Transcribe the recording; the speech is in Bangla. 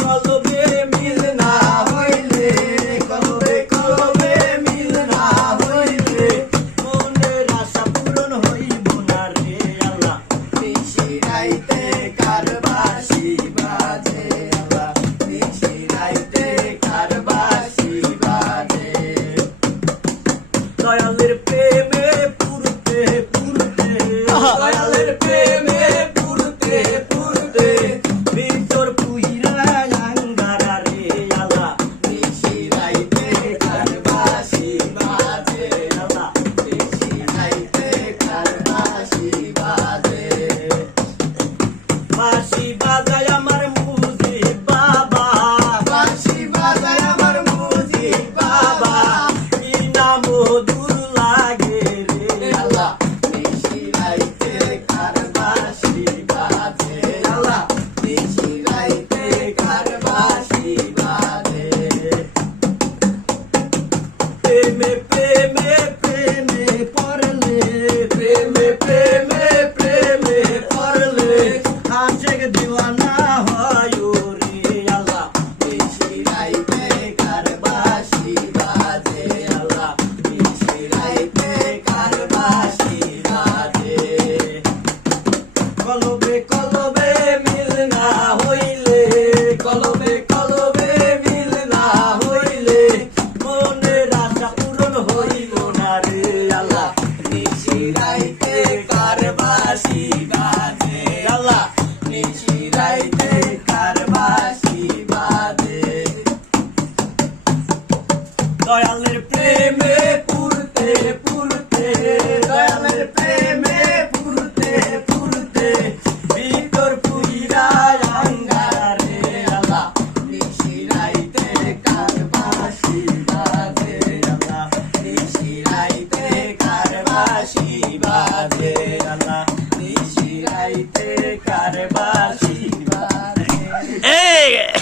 কলবে মিল না হইলে, কলবে কলবে মিল না হইলে মনের আশা পূরণ হইব না রে আল্লাহ। নিশি রাইতে কার বাঁশি বাজে আল্লাহ, নিশি রাইতে কার বাঁশি বাজে। দয়ালের প্রেমে পুরতে পুরতে, দয়ালের প্রেমে পুরতে পুরতে ভিতর পুইরা আঙ্গারা রে আল্লাহ। নিশি রাইতে কার বাঁশি বাজে আল্লাহ, নিশি রাইতে কার বাঁশি বাজে। বাঁশি বাজায় আমার মুজিব বাবা, বাঁশি বাজায় আমার মুজিব বাবা, কি না মধুর লাগে রে আল্লাহ। নিশি রাইতে কার বাঁশি বাজে আল্লাহ, নিশি রাইতে কার বাঁশি বাজে। প্রেমে প্রেমে প্রেমে পড়লে, প্রেমে প্রেমে প্রেমে পড়লে আশেক দিওয়ানা হয় রে আল্লাহ। নিশি রাইতে কার বাঁশি বাজে আল্লাহ, নিশি রাইতে কার বাঁশি বাজে। কলবে কলবে মিল না হইলে, কলবে কলবে মিল না হইলে মনের আশা পূরণ হইল না রে আল্লাহ। নিশি রাইতে কার বাঁশি বাজে আল্লাহ, নিশি রাইতে কার বাঁশি বাজে। দয়ালের প্রেমে পুরতে পুরতে, দয়ালের প্রেমে পুরতে পুরতে ভিতর পুইরা আঙ্গারা রে আল্লাহ। নিশি রাইতে কার বাঁশি বাজে আল্লাহ, নিশি রাইতে কার বাঁশি